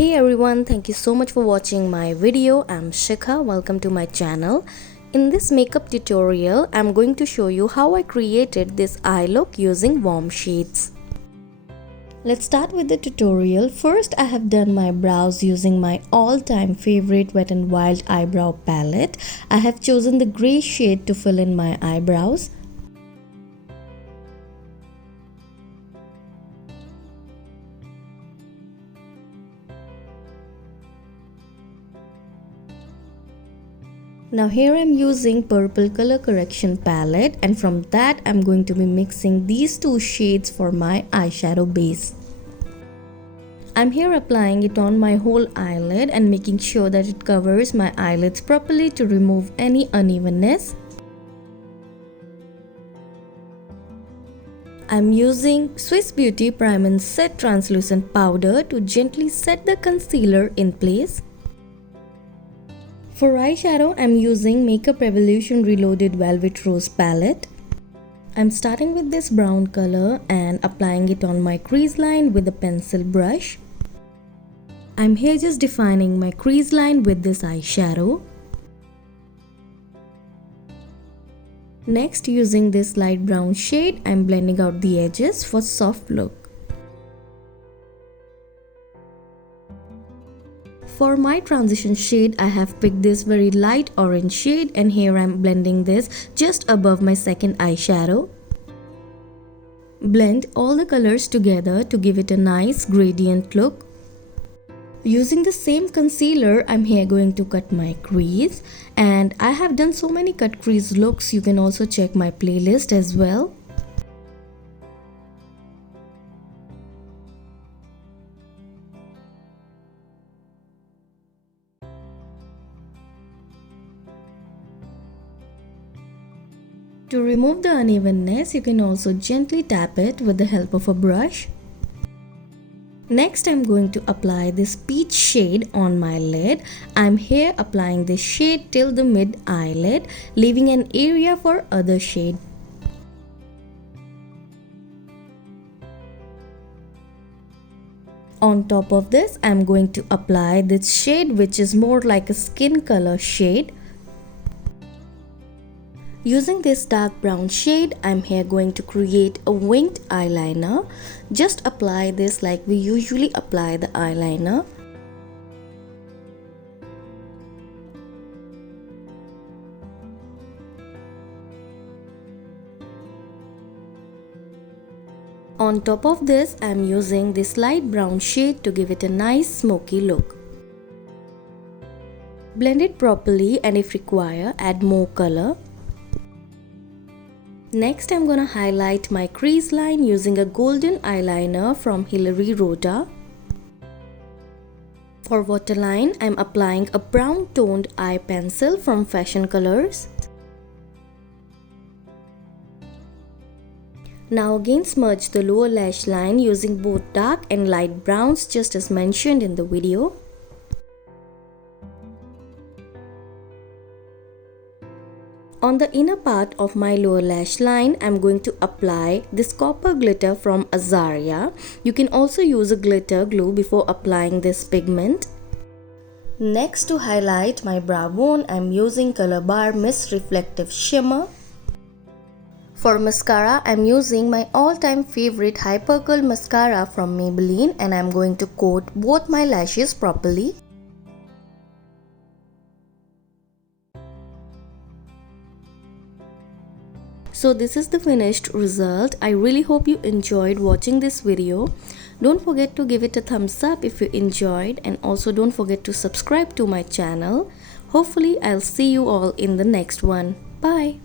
Hey everyone, thank you so much for watching my video. I'm Shikha. Welcome to my channel. In this makeup tutorial, I'm going to show you how I created this eye look using warm shades. Let's start with the tutorial. First, I have done my brows using my all-time favorite Wet n Wild eyebrow palette. I have chosen the grey shade to fill in my eyebrows. Now here I'm using purple color correction palette, and from that I'm going to be mixing these two shades for my eyeshadow base. I'm here applying it on my whole eyelid and making sure that it covers my eyelids properly to remove any unevenness. I'm using Swiss Beauty Prime and Set Translucent Powder to gently set the concealer in place. For eyeshadow, I'm using makeuprevolution Reloaded Velvet Rose palette. I'm starting with this brown color and applying it on my crease line with a pencil brush. I'm here just defining my crease line with this eyeshadow. Next, using this light brown shade, I'm blending out the edges for soft look. For my transition shade, I have picked this very light orange shade, and here I'm blending this just above my second eyeshadow. Blend all the colors together to give it a nice gradient look. Using the same concealer, I'm here going to cut my crease, and I have done so many cut crease looks. You can also check my playlist as well. To remove the unevenness, you can also gently tap it with the help of a brush. Next, I'm going to apply this peach shade on my lid. I'm here applying this shade till the mid eyelid, leaving an area for other shade. On top of this, I'm going to apply this shade, which is more like a skin color shade. Using this dark brown shade, I'm here going to create a winged eyeliner. Just apply this like we usually apply the eyeliner. On top of this, I'm using this light brown shade to give it a nice smoky look. Blend it properly, and if required, add more color. Next, I'm gonna highlight my crease line using a golden eyeliner from Hilaryrhoda. For waterline, I'm applying a brown toned eye pencil from Fashion Colors. Now again smudge the lower lash line using both dark and light browns, just as mentioned in the video. On the inner part of my lower lash line, I'm going to apply this copper glitter from Azaria. You can also use a glitter glue before applying this pigment. Next, to highlight my brow bone, I'm using Color Bar Mist Reflective Shimmer. For mascara, I'm using my all-time favorite Hyper Curl mascara from Maybelline, and I'm going to coat both my lashes properly. So this is the finished result. I really hope you enjoyed watching this video. Don't forget to give it a thumbs up if you enjoyed, and also don't forget to subscribe to my channel. Hopefully I'll see you all in the next one. Bye.